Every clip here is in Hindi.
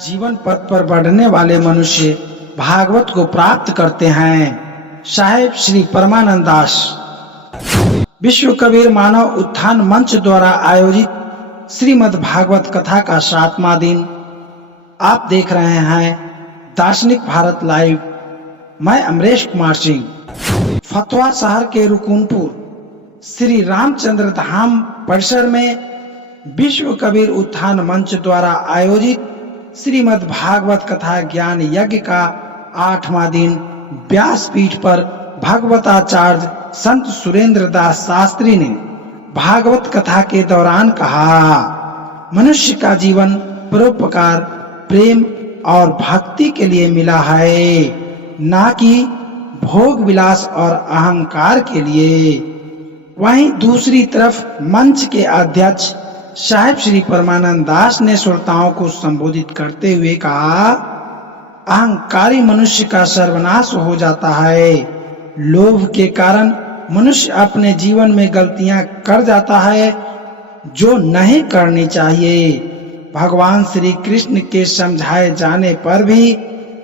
जीवन पथ पर बढ़ने वाले मनुष्य भागवत को प्राप्त करते हैं। साहेब श्री परमानंद दास। विश्व कबीर मानव उत्थान मंच द्वारा आयोजित श्रीमद् भागवत कथा का 7वां दिन। आप देख रहे हैं दार्शनिक भारत लाइव। मैं अमरेश कुमार सिंह। फतवा शहर के रुकुनपुर श्री रामचंद्र धाम परिसर में विश्व कबीर उत्थान मंच द्वारा आयोजित श्रीमद् भागवत कथा ज्ञान यज्ञ का 8वां दिन व्यासपीठ पर भगवताचार्य संत सुरेंद्र दास शास्त्री ने भागवत कथा के दौरान कहा, मनुष्य का जीवन परोपकार, प्रेम और भक्ति के लिए मिला है, ना कि भोग विलास और अहंकार के लिए। वहीं दूसरी तरफ मंच के अध्यक्ष साहेब श्री परमानंद दास ने श्रोताओं को संबोधित करते हुए कहा, अहंकारी मनुष्य का सर्वनाश हो जाता है। लोभ के कारण मनुष्य अपने जीवन में गलतियां कर जाता है जो नहीं करनी चाहिए। भगवान श्री कृष्ण के समझाए जाने पर भी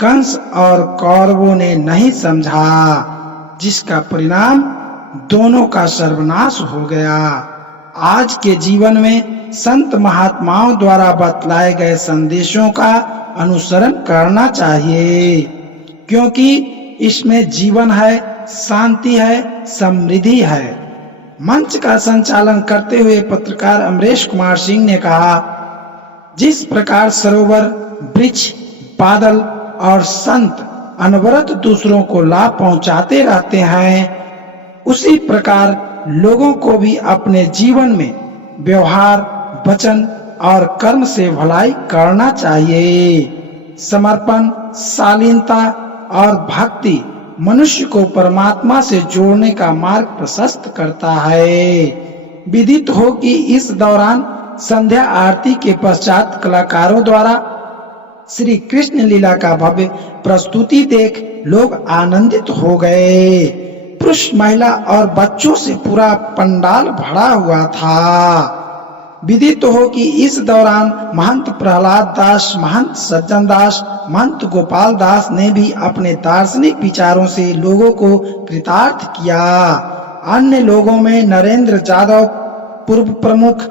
कंस और कौरवों ने नहीं समझा, जिसका परिणाम दोनों का सर्वनाश हो गया। आज के जीवन में संत महात्माओं द्वारा बतलाए गए संदेशों का अनुसरण करना चाहिए, क्योंकि इसमें जीवन है, शांति है, समृद्धि है। मंच का संचालन करते हुए पत्रकार अमरेश कुमार सिंह ने कहा, जिस प्रकार सरोवर, वृक्ष, बादल और संत अनवरत दूसरों को लाभ पहुंचाते रहते हैं, उसी प्रकार लोगों को भी अपने जीवन में व्यवहार, वचन और कर्म से भलाई करना चाहिए। समर्पण, शालीनता और भक्ति मनुष्य को परमात्मा से जोड़ने का मार्ग प्रशस्त करता है। विदित हो कि इस दौरान संध्या आरती के पश्चात कलाकारों द्वारा श्री कृष्ण लीला का भव्य प्रस्तुति देख लोग आनंदित हो गए। पुरुष, महिला और बच्चों से पूरा पंडाल भरा हुआ था। विदित हो कि इस दौरान महंत प्रहलाद दास, महंत सज्जन दास, महंत गोपाल दास ने भी अपने दार्शनिक विचारों से लोगों को कृतार्थ किया। अन्य लोगों में नरेंद्र जादव, पूर्व प्रमुख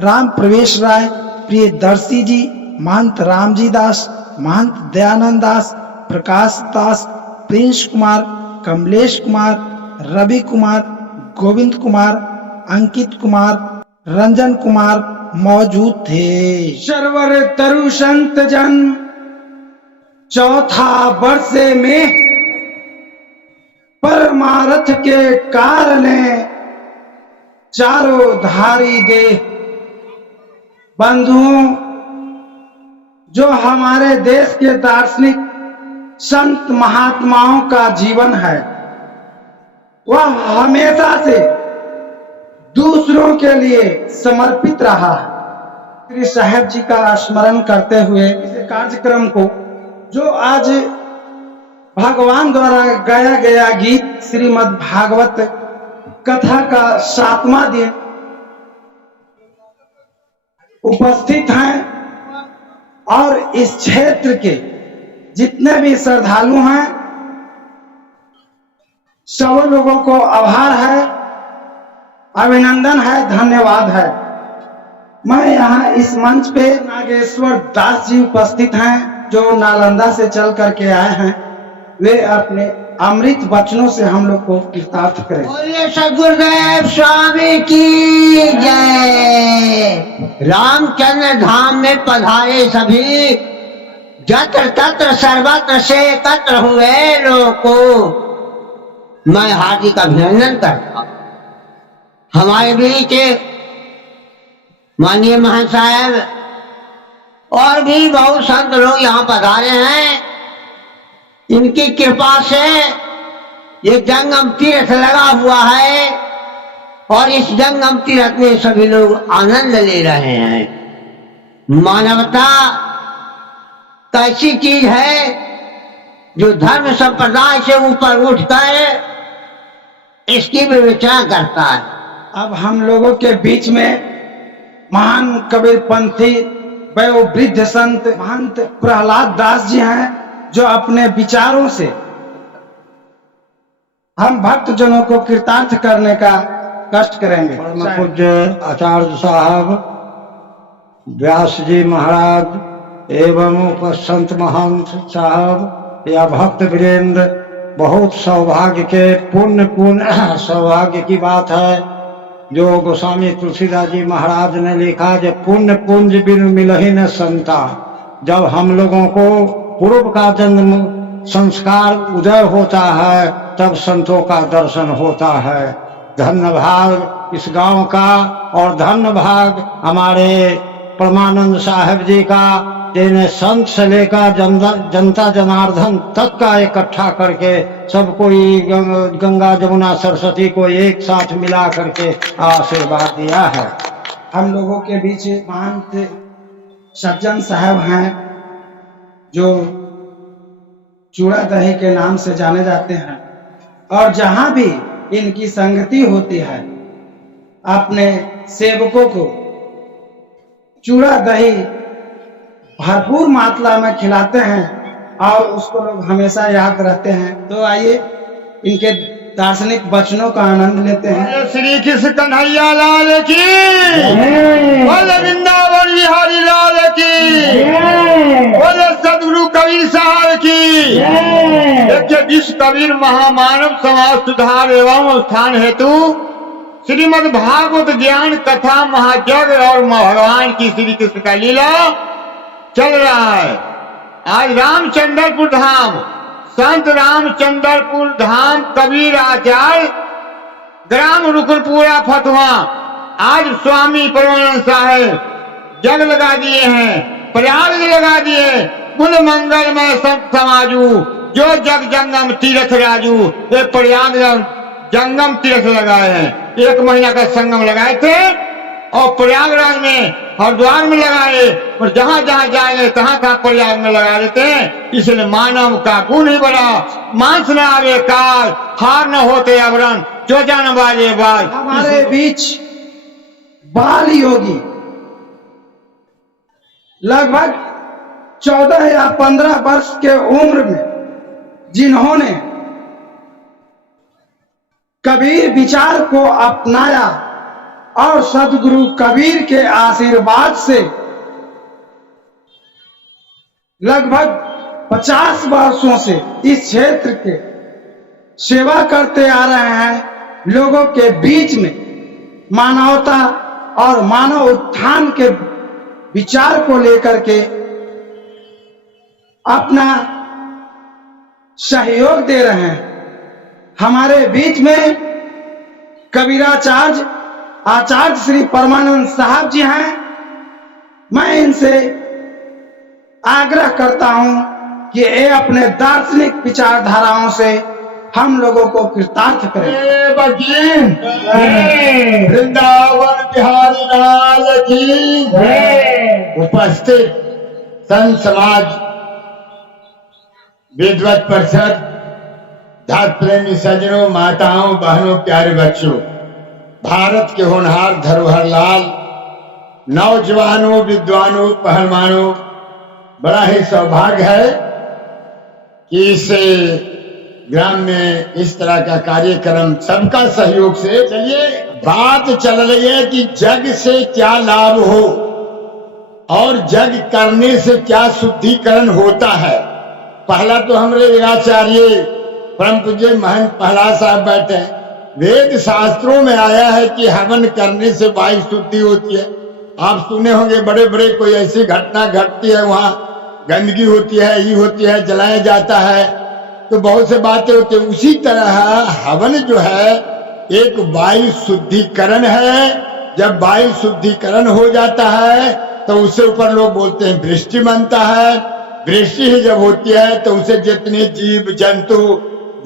राम प्रवेश राय, प्रियदर्शी जी, महंत रामजी दास, महंत दयानंद दास, प्रकाश दास, प्रिंस कुमार, कमलेश कुमार, रवि कुमार, गोविंद कुमार, अंकित कुमार, रंजन कुमार मौजूद थे। सर्वर तरु संत जन चौथा वर्ष में परमारथ के कारणे चारों धारी दे। बंधुओं, जो हमारे देश के दार्शनिक संत महात्माओं का जीवन है, वह हमेशा से दूसरों के लिए समर्पित रहा है। श्री साहेब जी का स्मरण करते हुए इस कार्यक्रम को, जो आज भगवान द्वारा गाया गया गीत श्रीमद् भागवत कथा का 7वां दिन, उपस्थित हैं और इस क्षेत्र के जितने भी श्रद्धालु हैं, सब लोगों को आभार है, अभिनंदन है, धन्यवाद है। मैं यहाँ इस मंच पे नागेश्वर दास जी उपस्थित हैं, जो नालंदा से चल करके आए हैं। वे अपने अमृत वचनों से हम लोग को कृतार्थ करें। बोलिए सद्गुरुदेव स्वामी की जय। रामचंद्र धाम में पधारे सभी, जत्र तत्र सर्वत्र से एकत्र हुए लोगों को मैं हार्दिक अभिनंदन करता हूं। हमारे बीच माननीय महंत साहब और भी बहुत संत लोग यहाँ पधारे हैं। इनकी कृपा से ये जंगम तीर्थ लगा हुआ है और इस जंगम तीर्थ में सभी लोग आनंद ले रहे हैं। मानवता कैसी चीज है जो धर्म संप्रदाय से ऊपर उठकर इसकी विवेचना करता है। अब हम लोगों के बीच में महान कबीर पंथी वह वो वृद्ध संत महंत प्रहलाद दास जी हैं, जो अपने विचारों से हम भक्त जनों को कृतार्थ करने का कष्ट करेंगे। परम पूज्य आचार्य साहब, व्यास जी महाराज एवं उपसंत महंत साहब या भक्त वीरेंद्र, बहुत सौभाग्य के पूर्ण सौभाग्य की बात है जो गोस्वामी तुलसीदास जी महाराज ने लिखा, जब पुण्य पुंज बिन मिलहि न संता। जब हम लोगों को पूर्व का जन्म संस्कार उदय होता है तब संतों का दर्शन होता है। धन्य भाग इस गांव का और धन्य भाग हमारे परमानंद साहब जी का, जिन्हें संत से लेकर जनता जनार्दन तक का इकट्ठा करके सबको गंगा जमुना सरस्वती को एक साथ मिला करके आशीर्वाद दिया है। हम लोगों के बीच महंत सज्जन साहब हैं, जो चूड़ा दही के नाम से जाने जाते हैं, और जहां भी इनकी संगति होती है अपने सेवकों को चूड़ा दही भरपूर मात्रा में खिलाते हैं और उसको लोग हमेशा याद रहते हैं। तो आइए इनके दार्शनिक वचनों का आनंद लेते हैं। श्री कृष्ण कन्हैया लाल की, बोले वृंदावन बिहारी लाल की, बोले सदगुरु कबीर साहब की। देखिए, विश्व कबीर महामानव समाज सुधार एवं उत्थान हेतु श्रीमद् भागवत ज्ञान कथा महायज्ञ और भगवान की श्री कृष्ण का लीला चल रहा है। आज रामचंद्रपुर धाम, संत रामचंद्रपुर धाम कबीर आचार्य ग्राम रुकनपुरा फतवा, आज स्वामी परमानंद साहब जग लगा दिए हैं, प्रयाग लगा दिए। कुल मंगलमय संत समाजू, जो जग जंगम तीर्थ राजू, ये प्रयाग जंगम तीर्थ लगाए हैं। 1 महीना का संगम लगाए थे और प्रयागराज में हरिद्वार में लगाए, और जहां जहां जाएंगे तहां प्रयाग में लगा देते हैं। इसलिए मानव का गुण ही बड़ा, मांस न आवे काल, हार न होते आवरण, जो जान बाजे बाज। हमारे बीच बाल योगी लगभग 14 या 15 वर्ष के उम्र में, जिन्होंने कबीर विचार को अपनाया और सदगुरु कबीर के आशीर्वाद से लगभग 50 वर्षों से इस क्षेत्र के सेवा करते आ रहे हैं। लोगों के बीच में मानवता और मानव उत्थान के विचार को लेकर के अपना सहयोग दे रहे हैं। हमारे बीच में कबीराचार्य आचार्य श्री परमानंद साहब जी हैं। मैं इनसे आग्रह करता हूं कि ये अपने दार्शनिक विचारधाराओं से हम लोगों को कृतार्थ करें। वृंदावन बिहारी लाल की। उपस्थित संत समाज, विद्वत परिषद, धर्म प्रेमी सज्जनों, माताओं, बहनों, प्यारे बच्चों, भारत के होनहार धरोहर लाल, नौजवानों, विद्वानों, पहलवानों, बड़ा ही सौभाग्य है कि इस ग्राम में इस तरह का कार्यक्रम सबका सहयोग से। चलिए, बात चल रही है कि जग से क्या लाभ हो और जग करने से क्या शुद्धिकरण होता है। पहला तो हमारे आचार्य परम पूज्य महंत प्रहलाद साहब बैठे हैं। वेद शास्त्रों में आया है कि हवन करने से वायु शुद्धि होती है। आप सुने होंगे बड़े बड़े कोई ऐसी घटना घटती है, वहां गंदगी होती है, ये होती है, जलाया जाता है, तो बहुत से बातें होती है। उसी तरह हवन जो है एक वायु शुद्धिकरण है। जब वायु शुद्धिकरण हो जाता है तो उससे ऊपर लोग बोलते हैं वृष्टि बनता है। वृष्टि ही जब होती है तो उसे जितने जीव जंतु,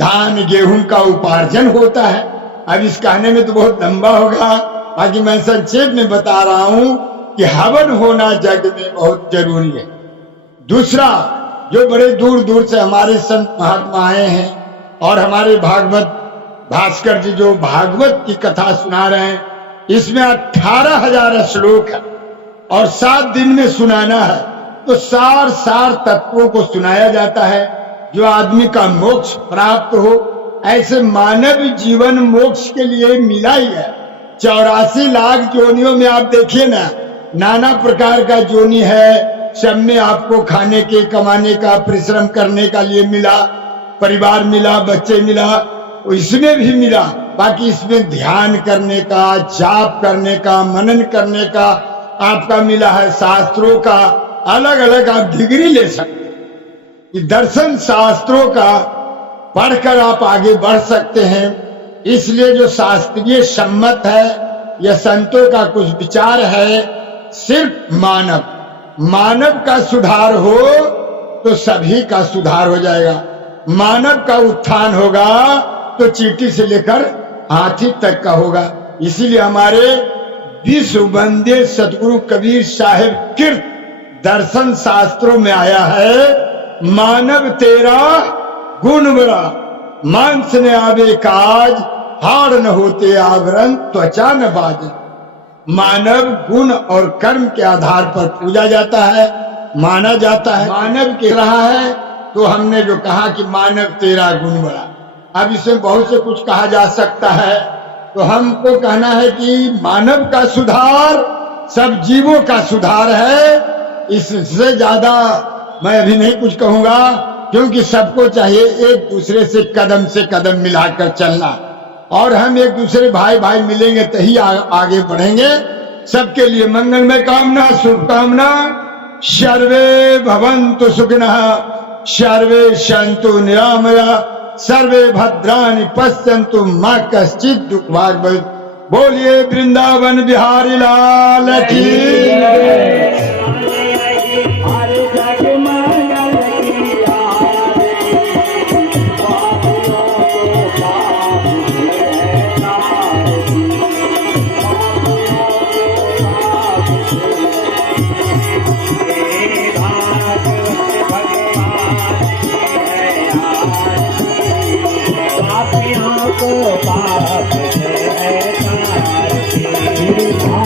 धान गेहूं का उपार्जन होता है। अब इस कहने में तो बहुत लंबा होगा, बाकी मैं संक्षेप में बता रहा हूं कि हवन होना जग में बहुत जरूरी है। दूसरा, जो बड़े दूर दूर से हमारे संत महात्मा आए हैं और हमारे भागवत भास्कर जी जो भागवत की कथा सुना रहे हैं, इसमें 18,000 श्लोक है और 7 दिन में सुनाना है, तो सार तत्वों को सुनाया जाता है जो आदमी का मोक्ष प्राप्त हो। ऐसे मानव जीवन मोक्ष के लिए मिला ही है। 84 लाख जोनियों में आप देखिए ना, नाना प्रकार का जोनी है, सब में आपको खाने के, कमाने का, परिश्रम करने का लिए मिला, परिवार मिला, बच्चे मिला, इसमें भी मिला। बाकी इसमें ध्यान करने का, जाप करने का, मनन करने का आपका मिला है। शास्त्रों का अलग अलग आप डिग्री ले सकते हैं। दर्शन शास्त्रों का पढ़कर आप आगे बढ़ सकते हैं। इसलिए जो शास्त्रीय सम्मत है या संतों का कुछ विचार है, सिर्फ मानव का सुधार हो तो सभी का सुधार हो जाएगा। मानव का उत्थान होगा तो चींटी से लेकर हाथी तक का होगा। इसीलिए हमारे विश्व वंदे सतगुरु कबीर साहिब कृत दर्शन शास्त्रों में आया है, मानव तेरा गुण बड़ा, मांस ने आवे काज, हाड़ न होते आवरण, त्वचा न बाजे। मानव गुण और कर्म के आधार पर पूजा जाता है, माना जाता है। मानव के रहा है तो हमने जो कहा कि मानव तेरा गुण बड़ा, अब इसमें बहुत से कुछ कहा जा सकता है, तो हमको कहना है कि मानव का सुधार सब जीवों का सुधार है। इससे ज्यादा मैं अभी नहीं कुछ कहूंगा, क्योंकि सबको चाहिए एक दूसरे से कदम मिलाकर चलना, और हम एक दूसरे भाई मिलेंगे तभी आगे बढ़ेंगे। सबके लिए मंगलमय कामना, शुभकामना। सर्वे भवन्तु सुखिनः, सर्वे सन्तु निरामया, सर्वे भद्राणि पश्यन्तु मा कश्चित् दुःख भाग् भवेत्। बोलिए वृंदावन बिहारी लाल की जय।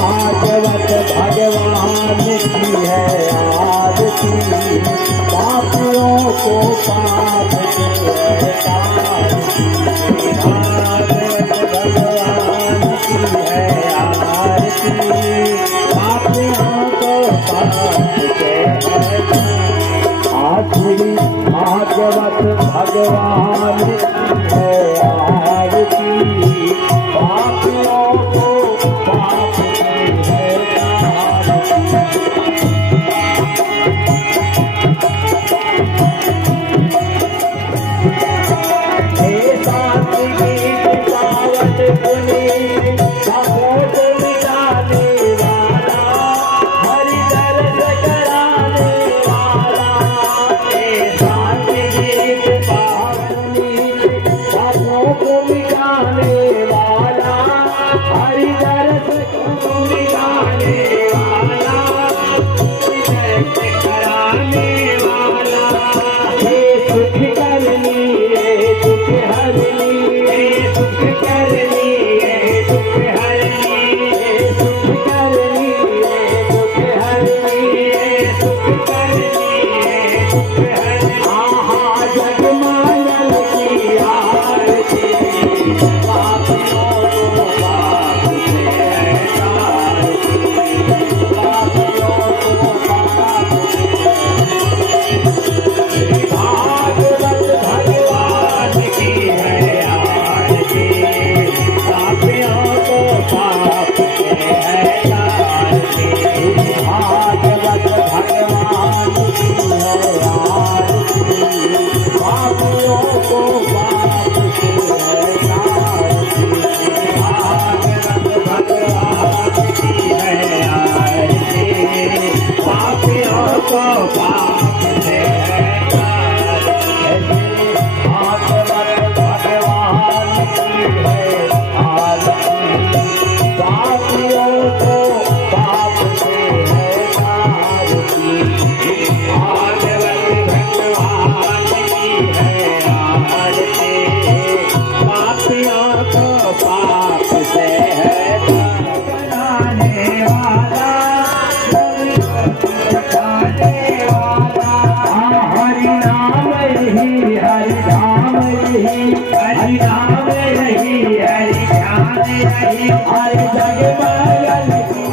भागवत भगवान की है आरती, पापियों को पाप से है तारती। भागवत भगवान की है आरती, पापियों को पाप से है तारती। भागवत भगवान की है आरती, पापियों को पाप से है तारती। हे साथी गिरावट पुनी, पापों मिटाने वाला, हरि दर्द कराने वाला। हे साथी गिरावट पुनी, पापों को मिटाने वाला, हरि दर्द को मिटाने वाला, दर्द कराने वाला। हे सुख करनी रे सुख हरनी, हे सुख करनी रे सुख हरनी, हे सुख करनी रे सुख हरनी, हे सुख करनी रे सुख हरनी। आहा जगमानन की आरती, पापियों को पाप से है तारती, पापियों को पाप से है। भागवत भगवान की है आरती, पापियों को हर जग पायल की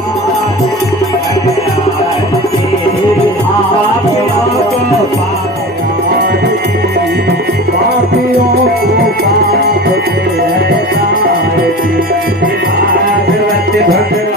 पापियों को पाप के भागवत भगवान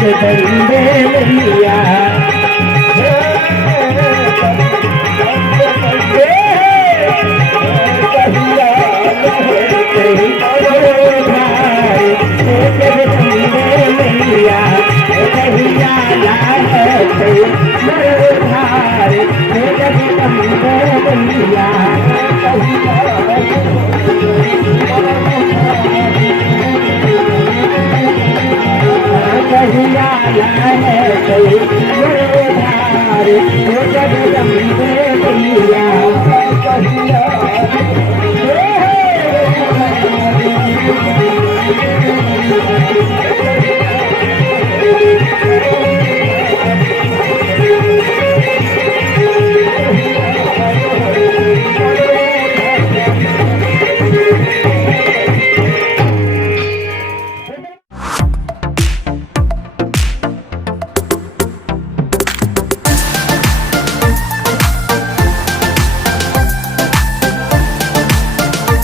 जगदम्बे मैया कहिया